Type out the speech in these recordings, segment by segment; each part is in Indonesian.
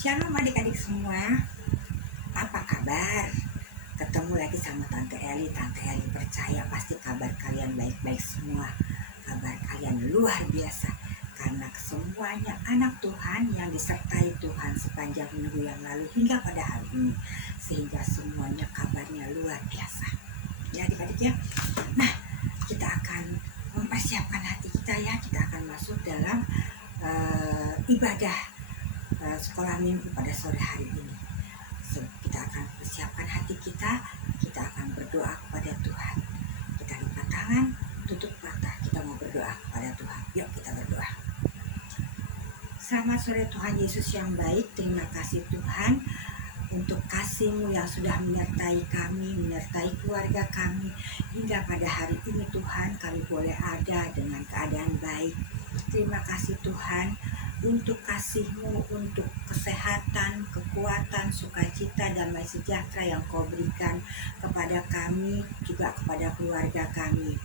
Shalom adik-adik semua, apa kabar? Ketemu lagi sama Tante Eli. Tante Eli percaya pasti kabar kalian baik-baik semua. Kabar kalian luar biasa, karena semuanya anak Tuhan yang disertai Tuhan sepanjang minggu yang lalu hingga pada hari ini. Sehingga semuanya kabarnya luar biasa. Ya adik-adik ya. Nah, kita akan mempersiapkan hati kita ya. Kita akan masuk dalam ibadah sekolah minggu pada sore hari ini. Kita akan persiapkan hati kita akan berdoa kepada Tuhan. Kita lipat tangan, tutup mata, kita mau berdoa kepada Tuhan. Yuk kita berdoa. Selamat sore Tuhan Yesus yang baik. Terima kasih Tuhan untuk kasih-Mu yang sudah menyertai kami, menyertai keluarga kami. Hingga pada hari ini Tuhan, kami boleh ada dengan keadaan baik. Terima kasih Tuhan untuk kasih-Mu, untuk kesehatan, kekuatan, sukacita, damai sejahtera yang Kau berikan kepada kami, juga kepada keluarga kami.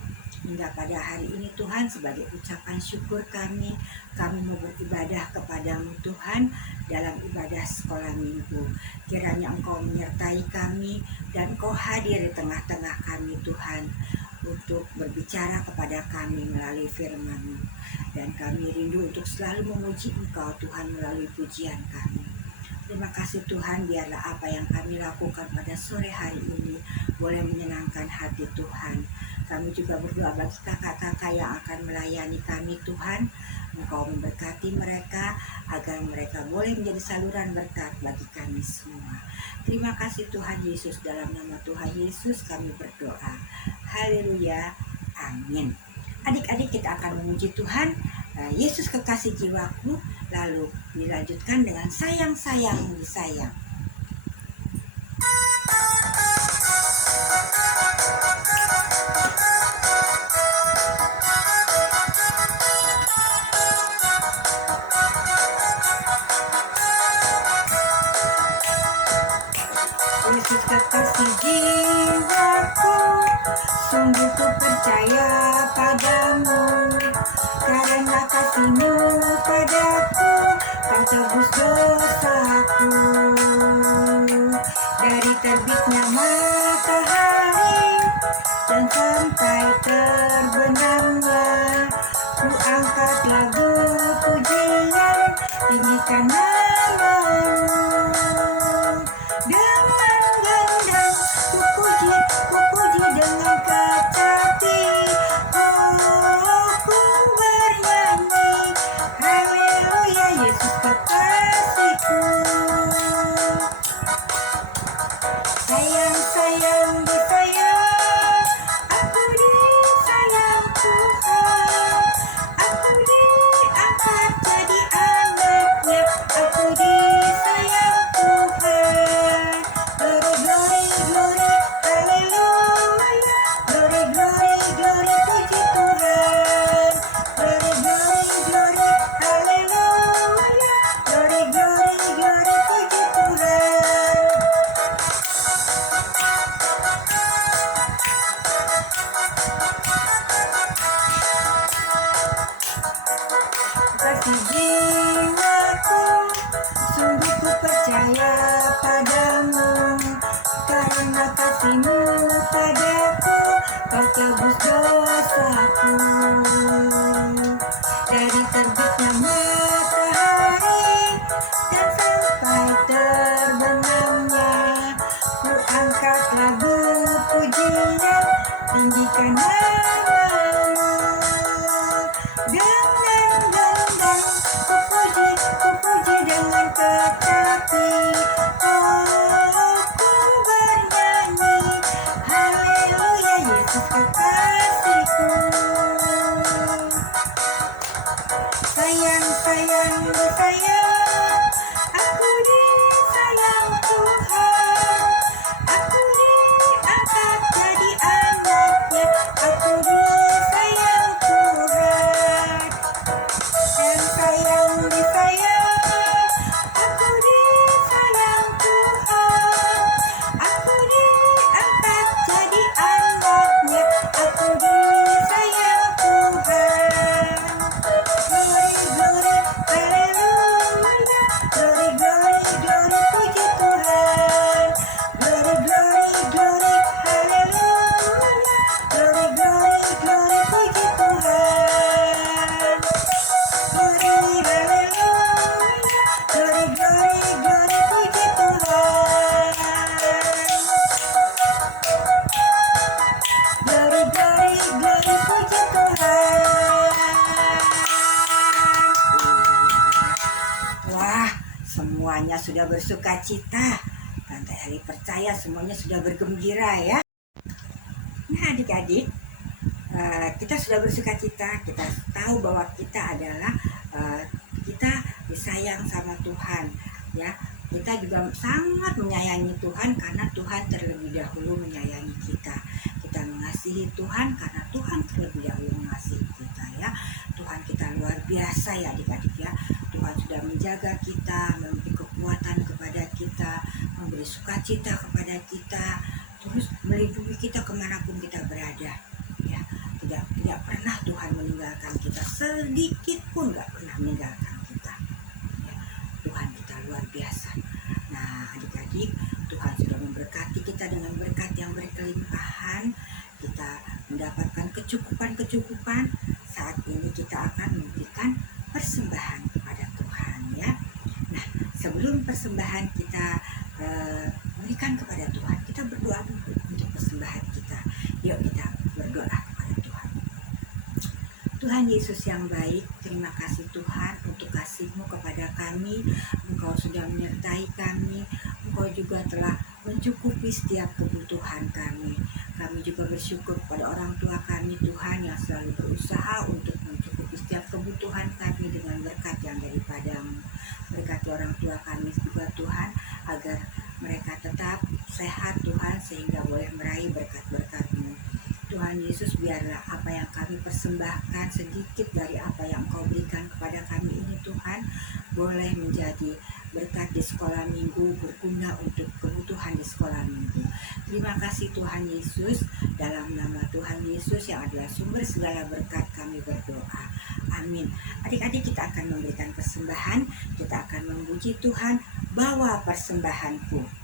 Hingga pada hari ini Tuhan, sebagai ucapan syukur kami mau beribadah kepada-Mu Tuhan dalam ibadah sekolah minggu. Kiranya Engkau menyertai kami dan Engkau hadir di tengah-tengah kami Tuhan, untuk berbicara kepada kami melalui firman-Mu. Dan kami rindu untuk selalu memuji Engkau Tuhan melalui pujian kami. Terima kasih Tuhan, biarlah apa yang kami lakukan pada sore hari ini boleh menyenangkan hati Tuhan. Kami juga berdoa bagi kakak-kakak yang akan melayani kami Tuhan. Engkau memberkati mereka agar mereka boleh menjadi saluran berkat bagi kami semua. Terima kasih Tuhan Yesus, dalam nama Tuhan Yesus kami berdoa. Haleluya, amin. Adik-adik, kita akan memuji Tuhan. Yesus kekasih jiwaku, lalu dilanjutkan dengan sayang-sayang disayang. Yesus kekasih jiwaku, sungguh ku percaya padamu, karena kasih-Mu padaku, Kau tebus dosaku. Dari terbitnya matahari dan sampai terbenamnya, ku angkat lagu pujian, tinggikan nama-Mu. Dengan gendang ku puji dengan kecapi, oh ku bernyanyi, haleluya Yesus kekasihku. Sayang-sayang disayang, aku disayang Tuhan, aku diangkat jadi anaknya, aku disayang Tuhan. Glory, glory, glory, haleluya, glory, glory, glory, puji Tuhan. Glory, glory, glory, haleluya, glory, glory, glory, puji Tuhan. Kasih jiwaku, sungguh ku percaya padamu, karena kasih-Mu padaku, Kau tebus dosaku. Dari terbitnya matahari dan sampai terbenamnya, ku angkat lagu pujian, tinggikan nama-Mu. Dengan gendang ku puji dengan kecapi, oh ku bernyanyi, haleluya Yesus kekasihku. Sayang-sayang disayang, aku disayang Tuhan, aku diangkat jadi anaknya, aku disayang Tuhan. Sayang disayang, aku disayang Tuhan, aku diangkat jadi anaknya, aku disayang Tuhan. Glory, glory, haleluya. semuanya sudah bersuka cita. Tante Eli percaya semuanya sudah bergembira ya. Nah adik-adik, kita sudah bersuka cita, kita tahu bahwa kita adalah kita disayang sama Tuhan ya. Kita juga sangat menyayangi Tuhan karena Tuhan terlebih dahulu menyayangi kita. Kita mengasihi Tuhan karena Tuhan terlebih dahulu mengasihi kita ya. Tuhan kita luar biasa ya adik-adik ya. Tuhan sudah menjaga kita, memberi kekuatan kepada kita, memberi sukacita kepada kita, terus melindungi kita kemanapun kita berada ya. Tidak pernah Tuhan meninggalkan kita, sedikit pun gak pernah meninggalkan kita ya. Tuhan kita luar biasa. Nah adik-adik, Tuhan sudah memberkati kita dengan berkat yang berkelimpahan. Kita mendapatkan kecukupan. Saat ini kita akan memberikan persembahan kepada Tuhan ya. Nah sebelum persembahan kita berikan kepada Tuhan, kita berdoa dulu untuk persembahan kita. Yuk kita berdoa kepada Tuhan. Tuhan Yesus yang baik, terima kasih Tuhan untuk kasih-Mu kepada kami. Engkau sudah menyertai kami, Engkau juga telah mencukupi setiap kebutuhan kami. Kami juga bersyukur pada orang tua kami Tuhan yang selalu berusaha untuk mencukupi setiap kebutuhan kami dengan berkat yang daripada-Mu. Berkati orang tua kami juga Tuhan, agar mereka tetap sehat Tuhan, sehingga boleh meraih berkat-berkat-Mu. Tuhan Yesus, biarlah apa yang kami persembahkan, sedikit dari apa yang Engkau berikan kepada kami ini Tuhan, boleh menjadi berkat di sekolah minggu, berguna untuk kebutuhan di sekolah minggu. Terima kasih Tuhan Yesus, dalam nama Tuhan Yesus yang adalah sumber segala berkat kami berdoa. Amin. Adik-adik, kita akan memberikan persembahan, kita akan memuji Tuhan. Bawa persembahanku.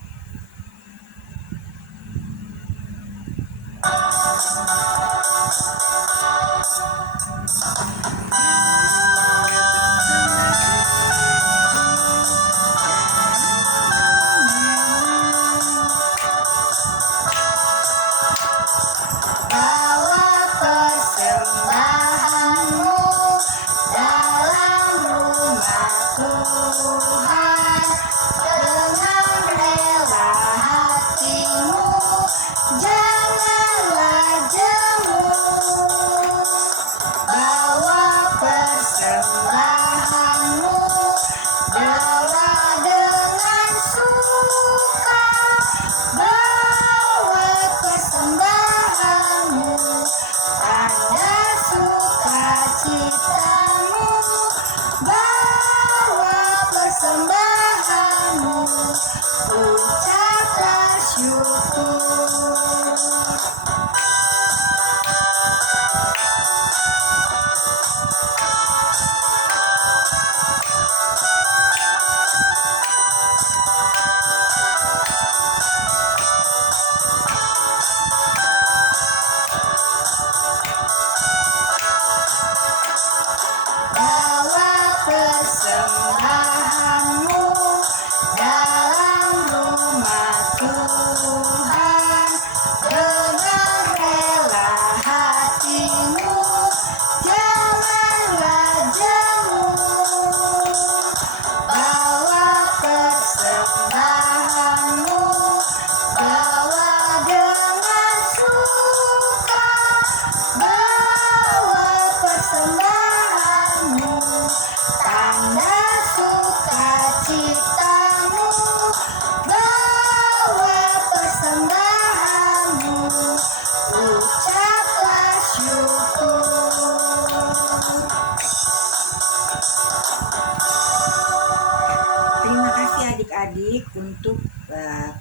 Adik-adik untuk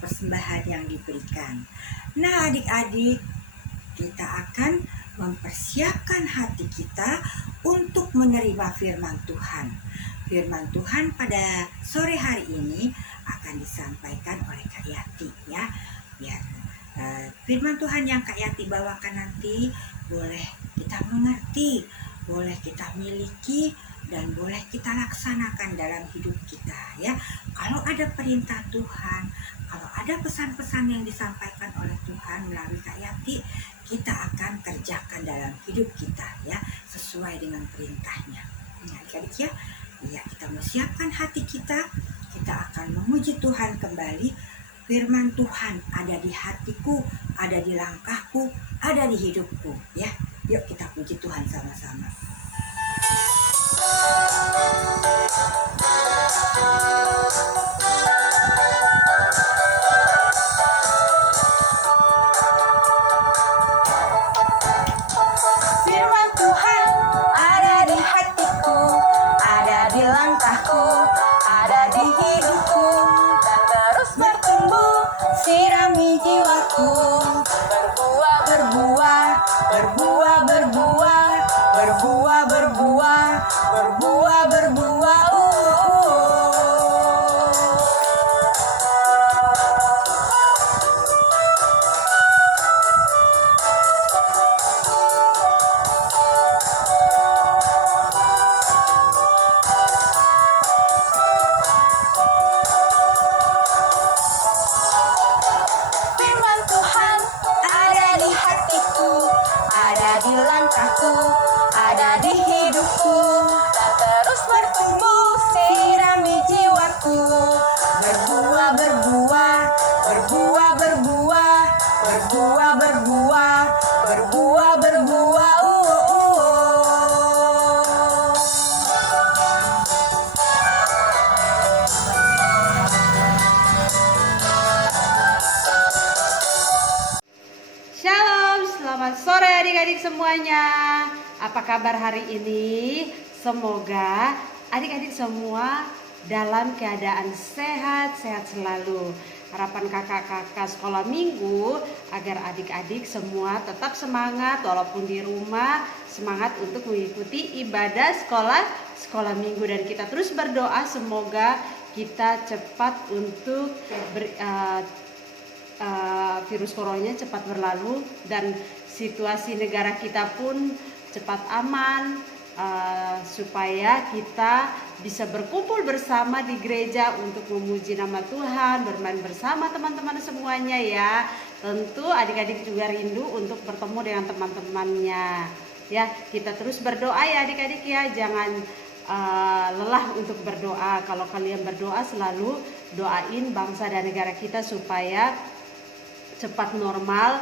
persembahan yang diberikan. Nah adik-adik, kita akan mempersiapkan hati kita untuk menerima firman Tuhan. Firman Tuhan pada sore hari ini akan disampaikan oleh Kak Yati ya. Biar firman Tuhan yang Kak Yati bawakan nanti boleh kita mengerti, boleh kita miliki, dan boleh kita laksanakan dalam hidup kita ya. Kalau ada perintah Tuhan, kalau ada pesan-pesan yang disampaikan oleh Tuhan melalui Kak Yati, kita akan kerjakan dalam hidup kita ya, sesuai dengan perintahnya. Nah adik-adik ya, kita menyiapkan hati kita, kita akan memuji Tuhan kembali. Firman Tuhan ada di hatiku, ada di langkahku, ada di hidupku. Ya, yuk kita puji Tuhan sama-sama. Firman Tuhan ada di hatiku, ada di langkahku, ada di hidupku, dan terus bertumbuh, sirami jiwaku. Berbuah, berbuah, berbuah, berbuah, berbuah, berbuah, berbuah, berbuah. Firman Tuhan ada di hatiku, ada di langkahku, ada di hidupku, dan terus bertumbuh, sirami jiwaku. Berbuah, berbuah, berbuah, berbuah, berbuah, berbuah, berbuah, berbuah. Shalom, selamat sore adik-adik semuanya. Apa kabar hari ini? Semoga adik-adik semua dalam keadaan sehat-sehat selalu. Harapan kakak-kakak sekolah minggu agar adik-adik semua tetap semangat walaupun di rumah, semangat untuk mengikuti ibadah sekolah minggu, dan kita terus berdoa semoga kita cepat untuk virus coronanya cepat berlalu dan situasi negara kita pun cepat aman, supaya kita bisa berkumpul bersama di gereja untuk memuji nama Tuhan, bermain bersama teman-teman semuanya ya. Tentu adik-adik juga rindu untuk bertemu dengan teman-temannya. Ya, kita terus berdoa ya adik-adik ya, jangan lelah untuk berdoa. Kalau kalian berdoa selalu doain bangsa dan negara kita supaya cepat normal,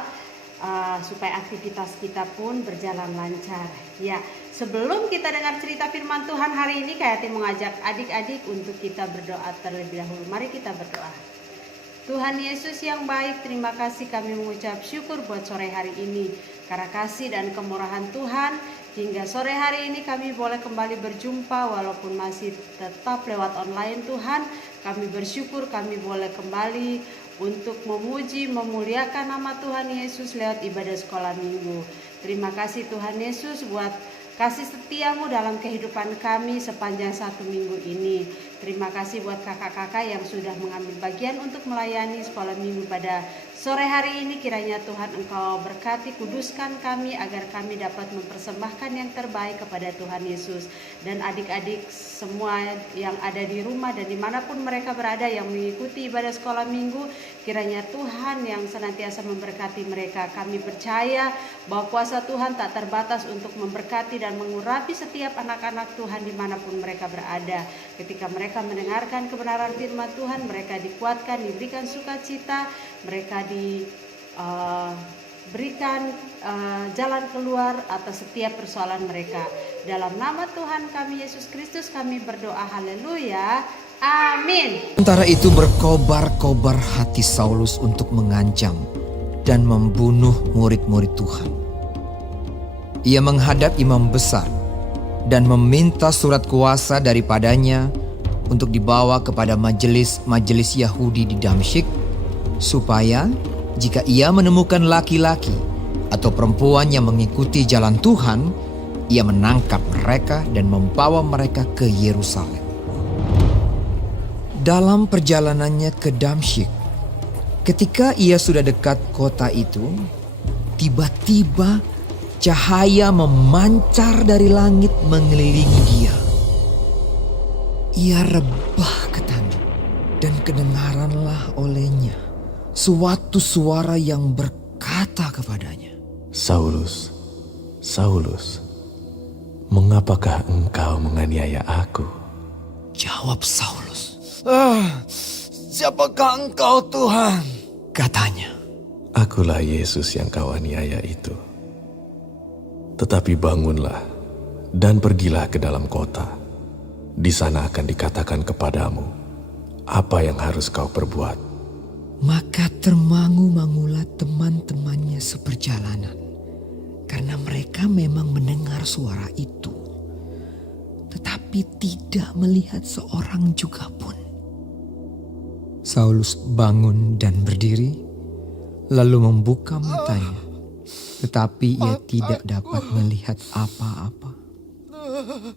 supaya aktivitas kita pun berjalan lancar. Ya, sebelum kita dengar cerita firman Tuhan hari ini, Kak Yati mengajak adik-adik untuk kita berdoa terlebih dahulu. Mari kita berdoa. Tuhan Yesus yang baik, terima kasih kami mengucap syukur buat sore hari ini. Karena kasih dan kemurahan Tuhan, hingga sore hari ini kami boleh kembali berjumpa walaupun masih tetap lewat online Tuhan. Kami bersyukur kami boleh kembali untuk memuji, memuliakan nama Tuhan Yesus lewat ibadah sekolah minggu. Terima kasih Tuhan Yesus buat kasih setiamu dalam kehidupan kami sepanjang 1 minggu ini. Terima kasih buat kakak-kakak yang sudah mengambil bagian untuk melayani sekolah minggu pada sore hari ini. Kiranya Tuhan Engkau berkati, kuduskan kami agar kami dapat mempersembahkan yang terbaik kepada Tuhan Yesus. Dan adik-adik semua yang ada di rumah dan dimanapun mereka berada yang mengikuti ibadah sekolah minggu, kiranya Tuhan yang senantiasa memberkati mereka. Kami percaya bahwa kuasa Tuhan tak terbatas untuk memberkati dan mengurapi setiap anak-anak Tuhan dimanapun mereka berada. Ketika mereka mendengarkan kebenaran firman Tuhan, mereka dikuatkan, diberikan sukacita, mereka diberikan jalan keluar atas setiap persoalan mereka. Dalam nama Tuhan kami Yesus Kristus kami berdoa, haleluya, amin. Sementara itu berkobar-kobar hati Saulus untuk mengancam dan membunuh murid-murid Tuhan. Ia menghadap imam besar dan meminta surat kuasa daripadanya untuk dibawa kepada majelis Yahudi di Damsyik, supaya jika ia menemukan laki-laki atau perempuan yang mengikuti jalan Tuhan, ia menangkap mereka dan membawa mereka ke Yerusalem. Dalam perjalanannya ke Damsyik, ketika ia sudah dekat kota itu, tiba-tiba cahaya memancar dari langit mengelilingi dia. Ia rebah ke tanah dan kedengaranlah olehnya suatu suara yang berkata kepadanya, Saulus, Saulus, mengapakah engkau menganiaya aku? Jawab Saulus, Siapakah engkau Tuhan? Katanya. Akulah Yesus yang kau aniaya itu. Tetapi bangunlah dan pergilah ke dalam kota. Di sana akan dikatakan kepadamu apa yang harus kau perbuat. Maka termangu-mangulah teman-temannya seperjalanan, karena mereka memang mendengar suara itu, tetapi tidak melihat seorang juga pun. Saulus bangun dan berdiri, lalu membuka matanya, tetapi ia tidak dapat melihat apa-apa.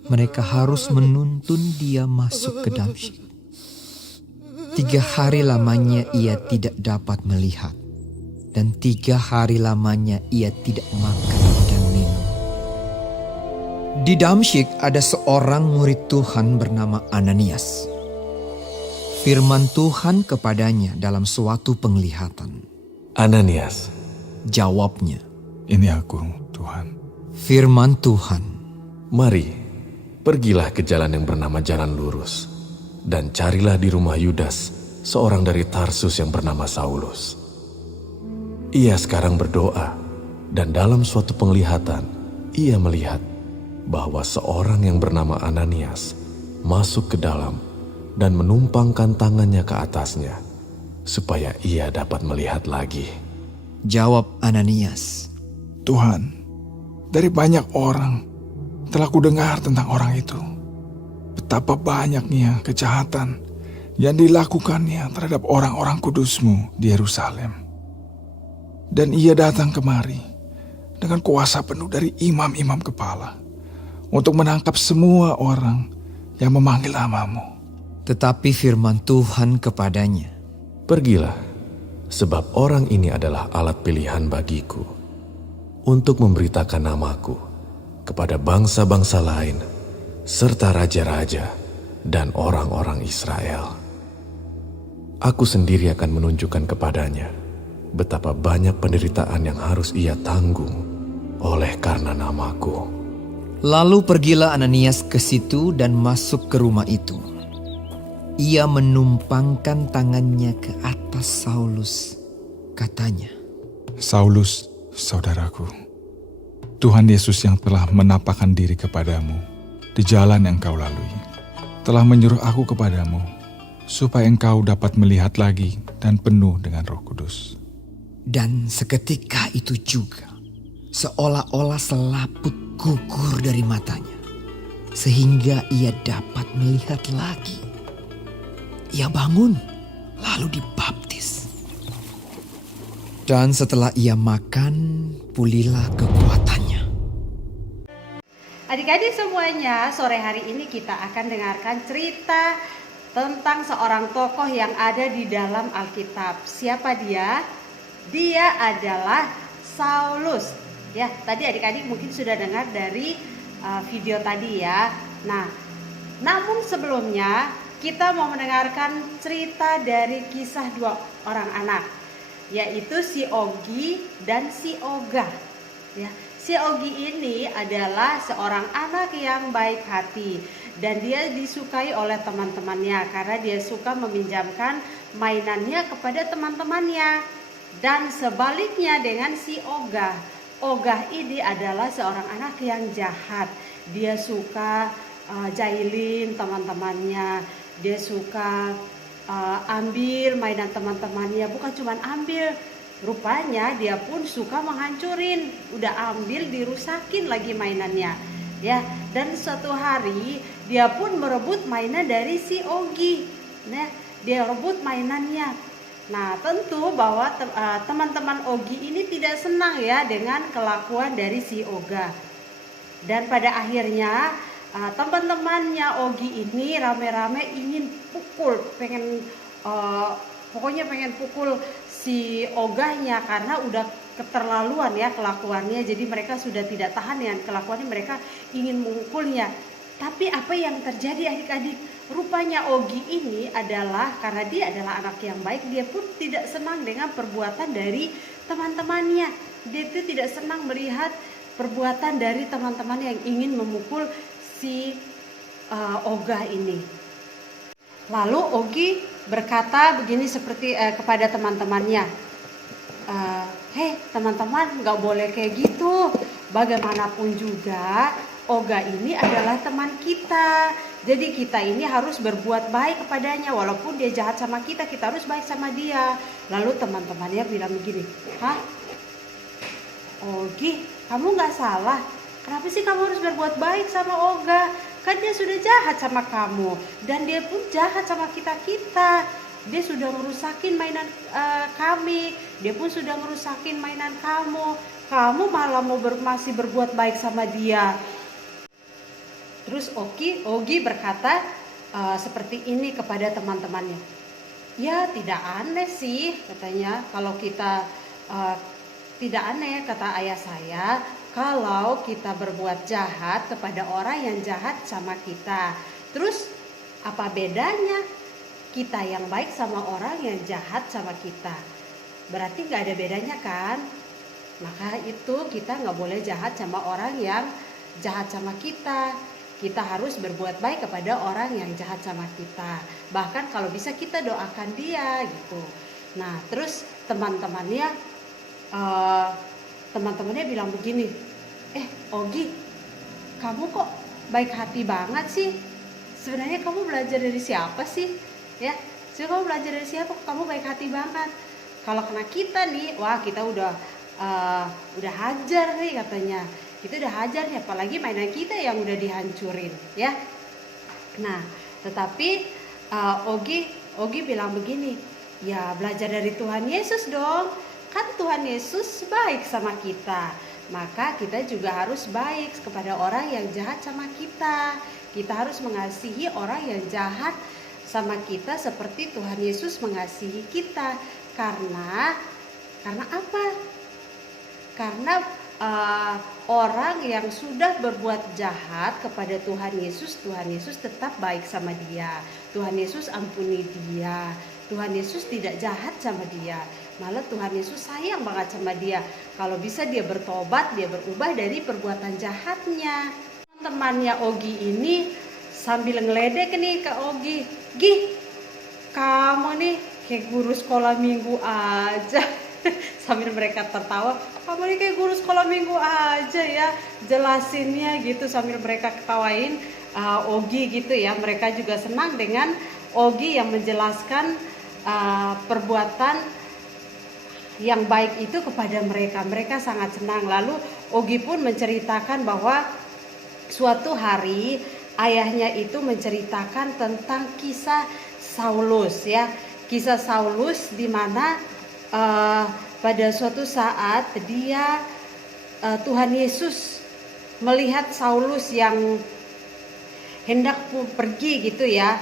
Mereka harus menuntun dia masuk ke Damsyik. 3 hari lamanya ia tidak dapat melihat, dan 3 hari lamanya ia tidak makan dan minum. Di Damsyik ada seorang murid Tuhan bernama Ananias. Firman Tuhan kepadanya dalam suatu penglihatan. Ananias, Jawabnya, "Ini aku, Tuhan." Firman Tuhan, mari, pergilah ke jalan yang bernama Jalan Lurus, dan carilah di rumah Yudas, seorang dari Tarsus yang bernama Saulus. Ia sekarang berdoa, dan dalam suatu penglihatan, ia melihat bahwa seorang yang bernama Ananias masuk ke dalam dan menumpangkan tangannya ke atasnya, supaya ia dapat melihat lagi. jawab Ananias, "Tuhan, dari banyak orang telah kudengar tentang orang itu. Betapa banyaknya kejahatan yang dilakukannya terhadap orang-orang kudus-Mu di Yerusalem. Dan ia datang kemari dengan kuasa penuh dari imam-imam kepala untuk menangkap semua orang yang memanggil nama-Mu." Tetapi firman Tuhan kepadanya, Pergilah, sebab orang ini adalah alat pilihan bagiku untuk memberitakan namaku kepada bangsa-bangsa lain, serta raja-raja dan orang-orang Israel. Aku sendiri akan menunjukkan kepadanya betapa banyak penderitaan yang harus ia tanggung oleh karena namaku. Lalu pergilah Ananias ke situ dan masuk ke rumah itu. Ia menumpangkan tangannya ke atas Saulus. Katanya, "Saulus, saudaraku, Tuhan Yesus yang telah menampakkan diri kepadamu di jalan yang kau lalui, telah menyuruh aku kepadamu, supaya engkau dapat melihat lagi dan penuh dengan Roh Kudus." dan seketika itu juga, seolah-olah selaput gugur dari matanya, sehingga ia dapat melihat lagi. Ia bangun, lalu dibaptis. Dan setelah ia makan, pulihlah kekuatannya. Adik-adik semuanya, sore hari ini kita akan dengarkan cerita tentang seorang tokoh yang ada di dalam Alkitab. Siapa dia? Dia adalah Saulus. Ya, tadi adik-adik mungkin sudah dengar dari video tadi ya. Nah, namun sebelumnya kita mau mendengarkan cerita dari kisah 2 orang anak, yaitu si Ogi dan si Oga. Ya, si Ogi ini adalah seorang anak yang baik hati dan dia disukai oleh teman-temannya karena dia suka meminjamkan mainannya kepada teman-temannya. Dan sebaliknya dengan si Oga. Oga ini adalah seorang anak yang jahat. Dia suka jahilin teman-temannya. Dia suka ambil mainan teman-temannya. Bukan cuma ambil, rupanya dia pun suka menghancurin. Udah ambil, dirusakin lagi mainannya. Ya, dan suatu hari dia pun merebut mainan dari si Ogi. Nah, dia rebut mainannya. Nah, tentu bahwa teman-teman Ogi ini tidak senang ya dengan kelakuan dari si Oga. Dan pada akhirnya teman-temannya Ogi ini rame-rame ingin pukul, pokoknya pengen pukul si Ogahnya karena udah keterlaluan ya kelakuannya. Jadi mereka sudah tidak tahan dengan kelakuannya, mereka ingin memukulnya. Tapi apa yang terjadi adik-adik? Rupanya Ogi ini adalah, karena dia adalah anak yang baik, dia pun tidak senang dengan perbuatan dari teman-temannya. Dia itu tidak senang melihat perbuatan dari teman-teman yang ingin memukul si Ogah ini. Lalu Ogi berkata begini seperti kepada teman-temannya, hei teman-teman, nggak boleh kayak gitu. Bagaimanapun juga Oga ini adalah teman kita. Jadi kita ini harus berbuat baik kepadanya. Walaupun dia jahat sama kita, kita harus baik sama dia. Lalu teman-temannya bilang begini, hah? Ogi, kamu nggak salah. Kenapa sih kamu harus berbuat baik sama Oga? Kan dia sudah jahat sama kamu. Dan dia pun jahat sama kita-kita. Dia sudah ngerusakin mainan kami. Dia pun sudah ngerusakin mainan kamu. Kamu malah masih berbuat baik sama dia. Terus Ogi berkata seperti ini kepada teman-temannya. Ya tidak aneh sih katanya, kalau kita tidak aneh kata ayah saya kalau kita berbuat jahat kepada orang yang jahat sama kita. Terus apa bedanya kita yang baik sama orang yang jahat sama kita? Berarti gak ada bedanya kan? Maka itu kita gak boleh jahat sama orang yang jahat sama kita. Kita harus berbuat baik kepada orang yang jahat sama kita. Bahkan kalau bisa kita doakan dia gitu. Nah terus teman-temannya bilang begini, Ogi, kamu kok baik hati banget sih? Sebenarnya kamu belajar dari siapa sih? Ya, kamu belajar dari siapa? Kamu baik hati banget. Kalau kena kita nih, wah kita udah hajar nih katanya. Kita udah hajar nih, apalagi mainan kita yang udah dihancurin, ya. Nah, tetapi Ogi bilang begini, ya belajar dari Tuhan Yesus dong. Kan Tuhan Yesus baik sama kita. Maka kita juga harus baik kepada orang yang jahat sama kita. Kita harus mengasihi orang yang jahat sama kita seperti Tuhan Yesus mengasihi kita. Karena apa? Karena orang yang sudah berbuat jahat kepada Tuhan Yesus tetap baik sama dia. Tuhan Yesus ampuni dia. Tuhan Yesus tidak jahat sama dia. Malah Tuhan Yesus sayang banget sama dia. Kalau bisa dia bertobat, dia berubah dari perbuatan jahatnya. Temannya Ogi ini sambil ngeledek nih ke Ogi. Gi, kamu nih kayak guru sekolah minggu aja. Sambil mereka tertawa, kamu nih kayak guru sekolah minggu aja ya, jelasinnya gitu sambil mereka ketawain Ogi gitu ya. Mereka juga senang dengan Ogi yang menjelaskan perbuatan yang baik itu kepada mereka. Mereka sangat senang. Lalu Ogi pun menceritakan bahwa suatu hari ayahnya itu menceritakan tentang kisah Saulus ya. Kisah Saulus di mana pada suatu saat Tuhan Yesus melihat Saulus yang hendak pergi gitu ya,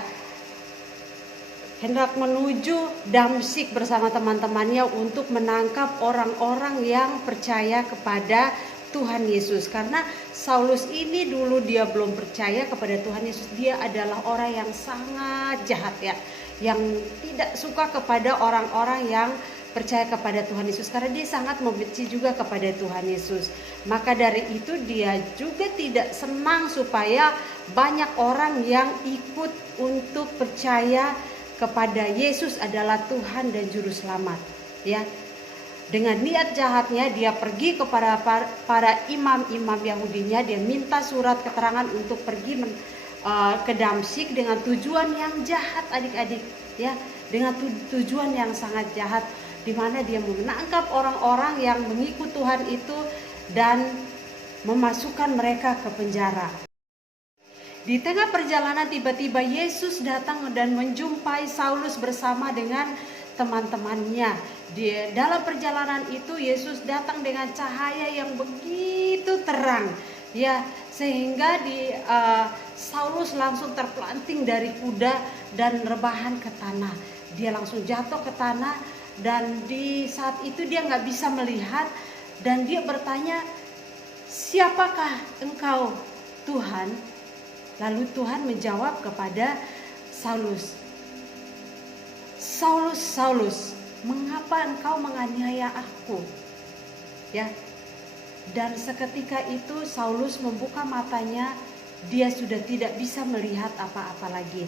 hendak menuju Damsyik bersama teman-temannya untuk menangkap orang-orang yang percaya kepada Tuhan Yesus. Karena Saulus ini dulu dia belum percaya kepada Tuhan Yesus. Dia adalah orang yang sangat jahat ya, yang tidak suka kepada orang-orang yang percaya kepada Tuhan Yesus, karena dia sangat membenci juga kepada Tuhan Yesus. Maka dari itu dia juga tidak senang supaya banyak orang yang ikut untuk percaya kepada Yesus adalah Tuhan dan Juru Selamat. Ya, dengan niat jahatnya dia pergi kepada para imam-imam Yahudinya, dia minta surat keterangan untuk pergi ke Damsyik dengan tujuan yang jahat adik-adik. Ya, dengan tujuan yang sangat jahat, di mana dia menangkap orang-orang yang mengikut Tuhan itu dan memasukkan mereka ke penjara. Di tengah perjalanan tiba-tiba Yesus datang dan menjumpai Saulus bersama dengan teman-temannya. Di dalam perjalanan itu Yesus datang dengan cahaya yang begitu terang, ya, sehingga Saulus langsung terpelanting dari kuda dan rebahan ke tanah. Dia langsung jatuh ke tanah. Dan di saat itu dia nggak bisa melihat dan dia bertanya, siapakah engkau Tuhan? Lalu Tuhan menjawab kepada Saulus, Saulus, Saulus, mengapa engkau menganiaya aku? Ya. Dan seketika itu Saulus membuka matanya, dia sudah tidak bisa melihat apa-apa lagi.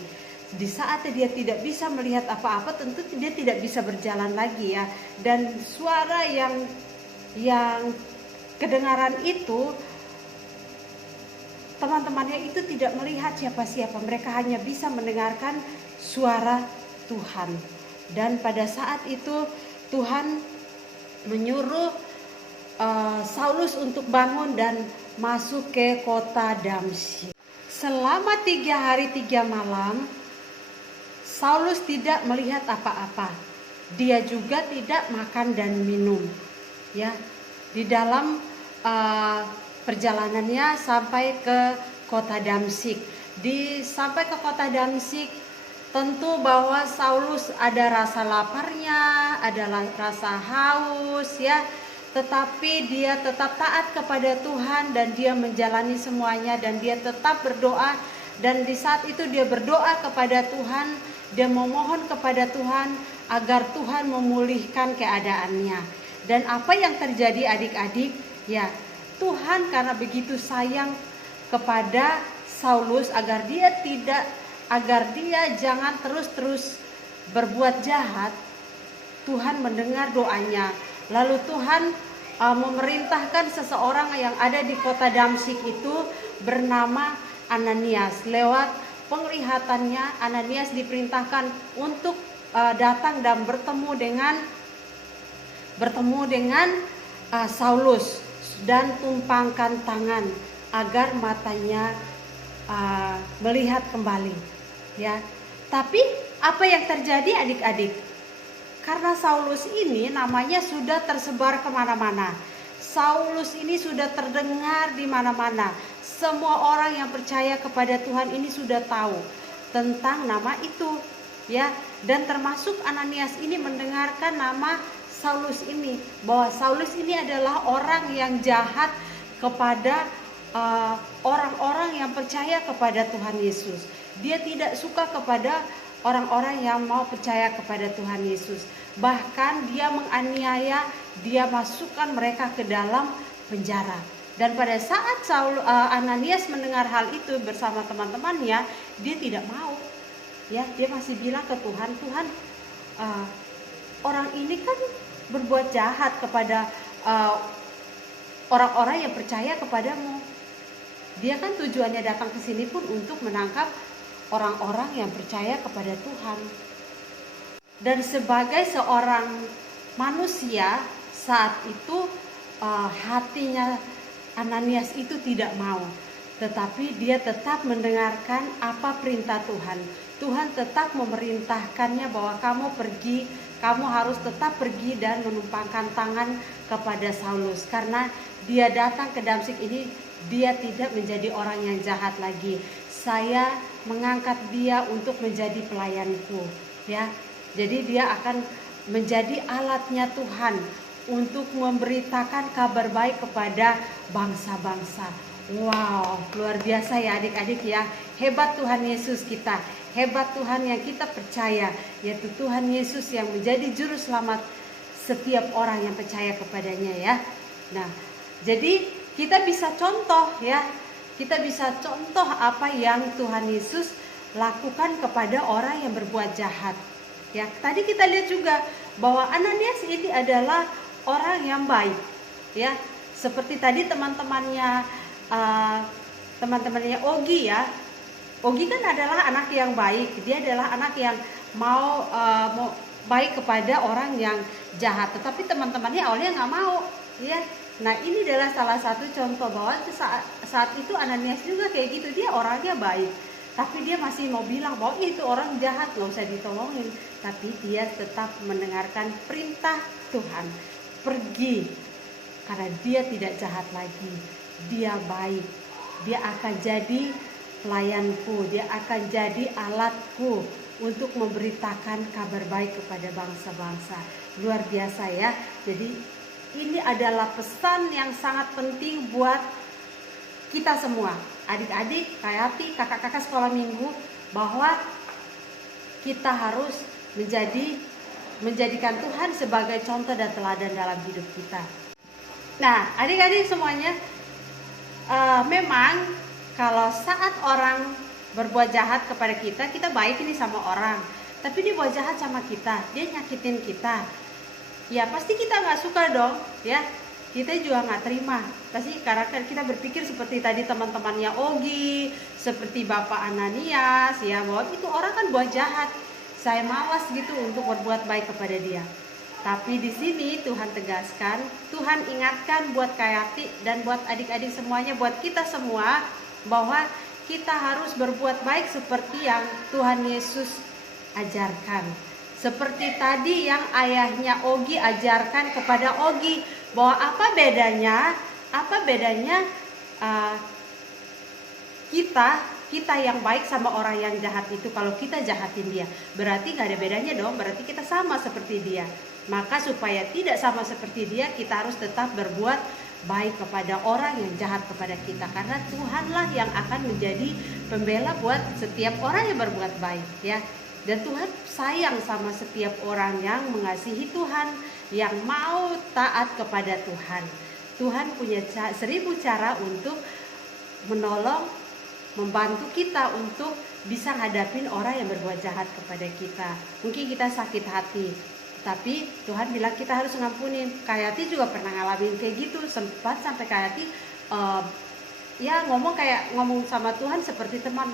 di saat dia tidak bisa melihat apa-apa, tentu dia tidak bisa berjalan lagi ya. Dan suara yang kedengaran itu, teman-temannya itu tidak melihat siapa-siapa, mereka hanya bisa mendengarkan suara Tuhan. Dan pada saat itu Tuhan menyuruh Saulus untuk bangun dan masuk ke kota Damsyik. Selama 3 hari 3 malam Saulus tidak melihat apa-apa. Dia juga tidak makan dan minum. Ya, di dalam perjalanannya sampai ke kota Damsyik. Sampai ke kota Damsyik, tentu bahwa Saulus ada rasa laparnya, ada rasa haus ya. Tetapi dia tetap taat kepada Tuhan dan dia menjalani semuanya dan dia tetap berdoa. Dan di saat itu dia berdoa kepada Tuhan, dia memohon kepada Tuhan agar Tuhan memulihkan keadaannya. Dan apa yang terjadi adik-adik? Ya, Tuhan karena begitu sayang kepada Saulus agar dia jangan terus-terus berbuat jahat, Tuhan mendengar doanya. Lalu Tuhan memerintahkan seseorang yang ada di kota Damsyik itu bernama Ananias. Lewat penglihatannya, Ananias diperintahkan untuk datang dan bertemu dengan Saulus dan tumpangkan tangan agar matanya melihat kembali. Ya, tapi apa yang terjadi adik-adik? Karena Saulus ini namanya sudah tersebar kemana-mana. Saulus ini sudah terdengar di mana-mana. Semua orang yang percaya kepada Tuhan ini sudah tahu tentang nama itu, ya. Dan termasuk Ananias ini mendengarkan nama Saulus ini, bahwa Saulus ini adalah orang yang jahat kepada orang-orang yang percaya kepada Tuhan Yesus. Dia tidak suka kepada orang-orang yang mau percaya kepada Tuhan Yesus. Bahkan dia menganiaya, dia masukkan mereka ke dalam penjara. Dan pada saat Ananias mendengar hal itu bersama teman-temannya, dia tidak mau. Ya, dia masih bilang ke Tuhan, Tuhan, orang ini kan berbuat jahat kepada orang-orang yang percaya kepadamu. Dia kan tujuannya datang ke sini pun untuk menangkap orang-orang yang percaya kepada Tuhan. Dan sebagai seorang manusia saat itu hatinya Ananias itu tidak mau, tetapi dia tetap mendengarkan apa perintah Tuhan. Tuhan tetap memerintahkannya bahwa kamu harus tetap pergi dan menumpangkan tangan kepada Saulus. Karena dia datang ke Damsyik ini, dia tidak menjadi orang yang jahat lagi. Saya mengangkat dia untuk menjadi pelayanku, ya. Jadi dia akan menjadi alatnya Tuhan untuk memberitakan kabar baik kepada bangsa-bangsa. Wow, luar biasa ya adik-adik ya. Hebat Tuhan Yesus kita, hebat Tuhan yang kita percaya, yaitu Tuhan Yesus yang menjadi juru selamat setiap orang yang percaya kepadanya ya. Nah, jadi kita bisa contoh ya. Kita bisa contoh apa yang Tuhan Yesus lakukan kepada orang yang berbuat jahat. Ya, tadi kita lihat juga bahwa Ananias ini adalah orang yang baik. Ya, seperti tadi teman-temannya Ogi ya. Ogi kan adalah anak yang baik. Dia adalah anak yang mau baik kepada orang yang jahat. Tetapi teman-temannya awalnya nggak mau. Ya. Nah, ini adalah salah satu contoh bahwa saat itu Ananias juga kayak gitu. Dia orangnya baik, tapi dia masih mau bilang bahwa itu orang jahat, gak usah ditolongin. Tapi dia tetap mendengarkan perintah Tuhan, pergi, karena dia tidak jahat lagi. Dia baik, dia akan jadi pelayanku, dia akan jadi alatku untuk memberitakan kabar baik kepada bangsa-bangsa. Luar biasa ya. Jadi ini adalah pesan yang sangat penting buat kita semua, adik-adik, Kayati, kakak-kakak sekolah minggu, bahwa kita harus menjadikan Tuhan sebagai contoh dan teladan dalam hidup kita. Nah, adik-adik semuanya, memang kalau saat orang berbuat jahat kepada kita, kita baik ini sama orang, tapi dia buat jahat sama kita, dia nyakitin kita, ya pasti kita nggak suka dong, ya kita juga nggak terima. Pasti karena kita berpikir seperti tadi teman-temannya Ogi, seperti Bapak Ananias, ya bahwa itu orang kan buat jahat, saya malas gitu untuk berbuat baik kepada dia. Tapi di sini Tuhan tegaskan, Tuhan ingatkan buat Kayati dan buat adik-adik semuanya, buat kita semua, bahwa kita harus berbuat baik seperti yang Tuhan Yesus ajarkan. Seperti tadi yang ayahnya Ogi ajarkan kepada Ogi, bahwa apa bedanya kita yang baik sama orang yang jahat itu. Kalau kita jahatin dia, berarti gak ada bedanya dong, berarti kita sama seperti dia. Maka supaya tidak sama seperti dia, kita harus tetap berbuat baik kepada orang yang jahat kepada kita, karena Tuhanlah yang akan menjadi pembela buat setiap orang yang berbuat baik, ya. Dan Tuhan sayang sama setiap orang yang mengasihi Tuhan, yang mau taat kepada Tuhan. Tuhan punya 1000 cara untuk menolong, membantu kita untuk bisa hadapin orang yang berbuat jahat kepada kita. Mungkin kita sakit hati, tapi Tuhan bilang kita harus ngampunin. Kayati juga pernah ngalamin kayak gitu, sempat sampai Kayati ya ngomong sama Tuhan seperti teman,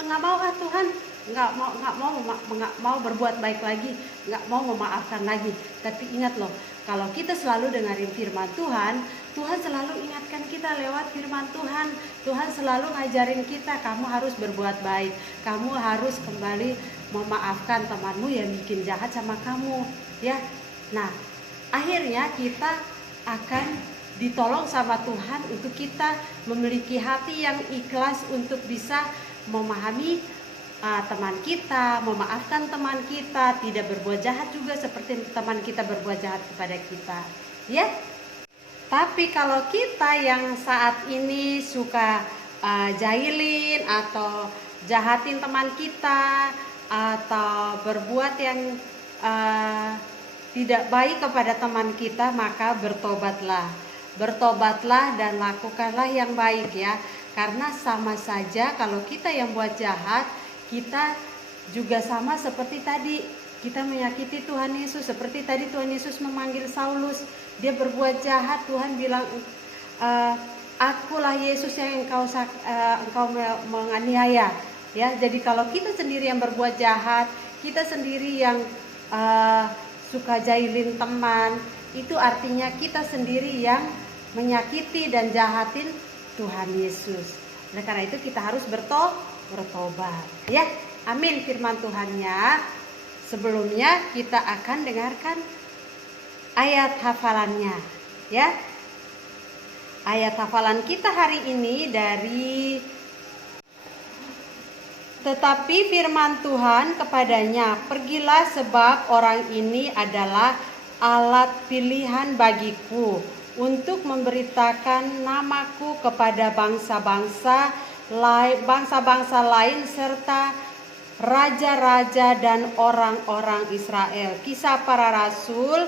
nggak mau Tuhan, nggak mau berbuat baik lagi, nggak mau memaafkan lagi. Tapi ingat loh, kalau kita selalu dengerin firman Tuhan, Tuhan selalu ingatkan kita lewat firman Tuhan. Tuhan selalu ngajarin kita, kamu harus berbuat baik, kamu harus kembali memaafkan temanmu yang bikin jahat sama kamu, ya. Nah, akhirnya kita akan ditolong sama Tuhan untuk kita memiliki hati yang ikhlas untuk bisa memahami teman kita, memaafkan teman kita, tidak berbuat jahat juga seperti teman kita berbuat jahat kepada kita, ya. Tapi kalau kita yang saat ini suka jahilin atau jahatin teman kita, atau berbuat yang tidak baik kepada teman kita, maka bertobatlah dan lakukanlah yang baik, ya. Karena sama saja kalau kita yang buat jahat, kita juga sama seperti tadi, kita menyakiti Tuhan Yesus. Seperti tadi Tuhan Yesus memanggil Saulus, dia berbuat jahat, Tuhan bilang, akulah Yesus yang engkau menganiaya, ya. Jadi kalau kita sendiri yang berbuat jahat, kita sendiri yang suka jahilin teman, itu artinya kita sendiri yang menyakiti dan jahatin Tuhan Yesus. Oleh karena itu kita harus bertobat, ya. Amin firman Tuhannya. Sebelumnya kita akan dengarkan ayat hafalannya, ya. Ayat hafalan kita hari ini dari tetapi firman Tuhan kepadanya, pergilah sebab orang ini adalah alat pilihan bagiku untuk memberitakan namaku kepada bangsa-bangsa lain serta raja-raja dan orang-orang Israel. Kisah Para Rasul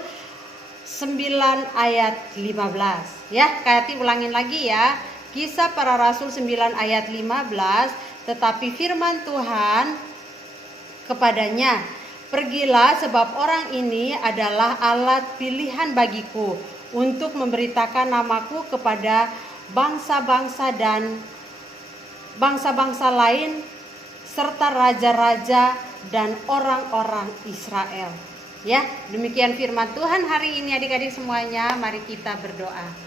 9 ayat 15. Ya, Kayati ulangin lagi ya. Kisah Para Rasul 9 ayat 15. Tetapi firman Tuhan kepadanya, pergilah sebab orang ini adalah alat pilihan bagiku untuk memberitakan namaku kepada bangsa-bangsa dan bangsa-bangsa lain serta raja-raja dan orang-orang Israel. Ya, demikian firman Tuhan hari ini adik-adik semuanya. Mari kita berdoa.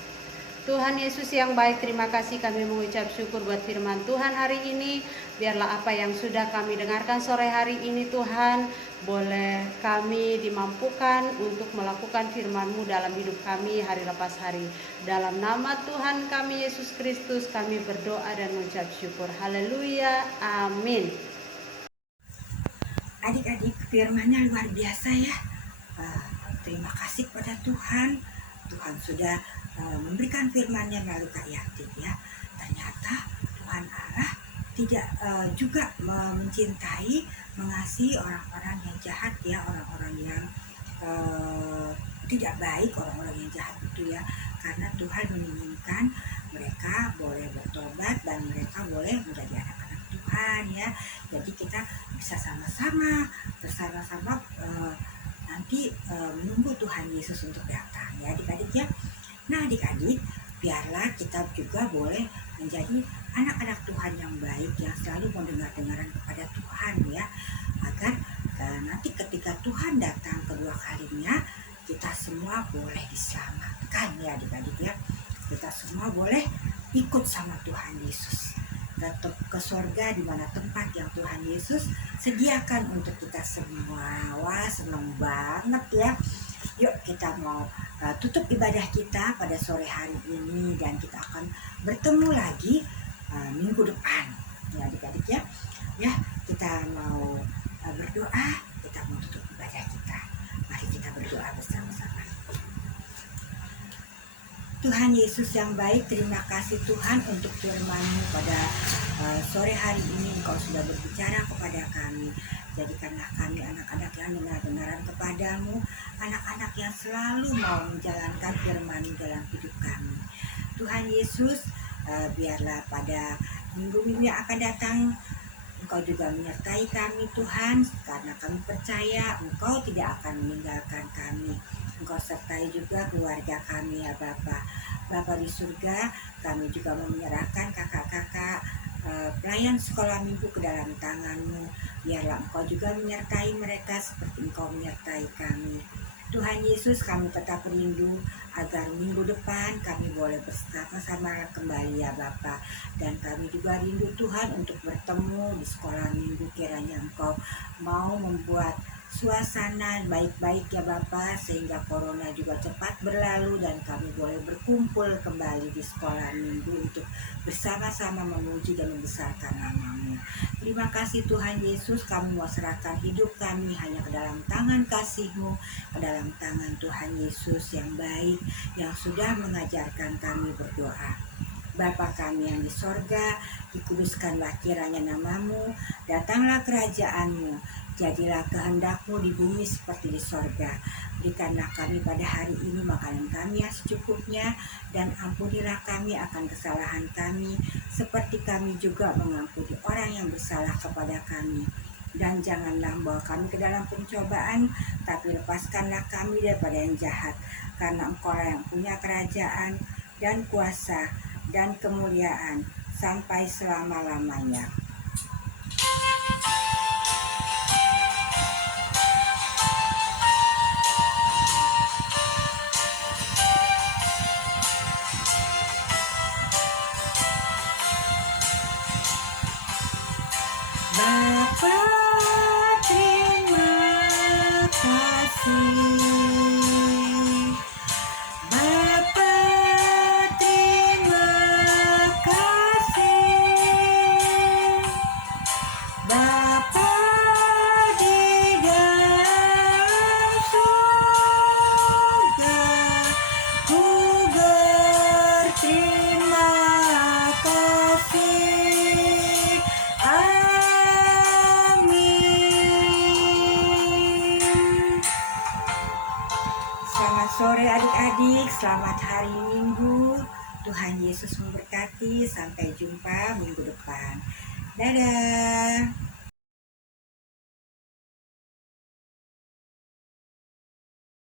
Tuhan Yesus yang baik, terima kasih, kami mengucap syukur buat firman Tuhan hari ini. Biarlah apa yang sudah kami dengarkan sore hari ini Tuhan, boleh kami dimampukan untuk melakukan firman-Mu dalam hidup kami hari lepas hari. Dalam nama Tuhan kami Yesus Kristus kami berdoa dan mengucap syukur. Haleluya, amin. Adik-adik, firman-Nya luar biasa ya. Terima kasih kepada Tuhan. Tuhan sudah memberikan firman-Nya melalui Kak Yati ya. Ternyata Tuhan Allah tidak juga mencintai, mengasihi orang-orang yang jahat ya, orang-orang yang tidak baik, orang-orang yang jahat itu ya. Karena Tuhan menginginkan mereka boleh bertobat dan mereka boleh menjadi anak-anak Tuhan. Tuhan ya. Jadi kita bisa sama-sama bersama-sama nanti menunggu Tuhan Yesus untuk datang ya adik-adik ya. Nah adik-adik, biarlah kita juga boleh menjadi anak-anak Tuhan yang baik, yang selalu mendengar-dengaran kepada Tuhan ya, agar nanti ketika Tuhan datang kedua kalinya, kita semua boleh diselamatkan ya adik-adik ya. Kita semua boleh ikut sama Tuhan Yesus ke sorga, di mana tempat yang Tuhan Yesus sediakan untuk kita semua. Wah, senang banget ya. Yuk kita mau tutup ibadah kita pada sore hari ini, dan kita akan bertemu lagi minggu depan ya adik-adik ya. Ya, kita mau berdoa, kita mau tutup ibadah kita. Mari kita berdoa bersama-sama. Tuhan Yesus yang baik, terima kasih Tuhan untuk firman-Mu pada sore hari ini. Engkau sudah berbicara kepada kami. Jadikanlah kami anak-anak yang dengar-dengaran kepadamu, anak-anak yang selalu mau menjalankan firman-Mu dalam hidup kami. Tuhan Yesus, biarlah pada minggu-minggu yang akan datang, Engkau juga menyertai kami Tuhan, karena kami percaya Engkau tidak akan meninggalkan kami. Engkau sertai juga keluarga kami ya Bapa. Bapa di surga, kami juga menyerahkan kakak-kakak pelayan sekolah minggu ke dalam tangan-Mu. Biarlah Engkau juga menyertai mereka seperti Engkau menyertai kami. Tuhan Yesus, kami tetap rindu agar minggu depan kami boleh bersama-sama kembali ya Bapa. Dan kami juga rindu Tuhan untuk bertemu di sekolah minggu. Kiranya Engkau mau membuat suasana baik-baik ya Bapa, sehingga corona juga cepat berlalu dan kami boleh berkumpul kembali di sekolah minggu untuk bersama-sama memuji dan membesarkan nama-Mu. Terima kasih Tuhan Yesus, kami mau serahkan hidup kami hanya ke dalam tangan kasih-Mu, ke dalam tangan Tuhan Yesus yang baik, yang sudah mengajarkan kami berdoa. Bapa kami yang di sorga, dikuduskanlah kiranya nama-Mu, datanglah kerajaan-Mu, jadilah kehendak-Mu di bumi seperti di sorga. Berikanlah kami pada hari ini makanan kami yang secukupnya, dan ampunilah kami akan kesalahan kami, seperti kami juga mengampuni orang yang bersalah kepada kami. Dan janganlah membawa kami ke dalam pencobaan, tapi lepaskanlah kami daripada yang jahat, karena Engkau-lah yang punya kerajaan dan kuasa dan kemuliaan sampai selama-lamanya. Bapa, terima kasih. Bapa, terima kasih. Bapa di dalam surga, ku berterima kasih. Selamat sore adik-adik, selamat hari Minggu. Tuhan Yesus memberkati, sampai jumpa minggu depan. Dadah.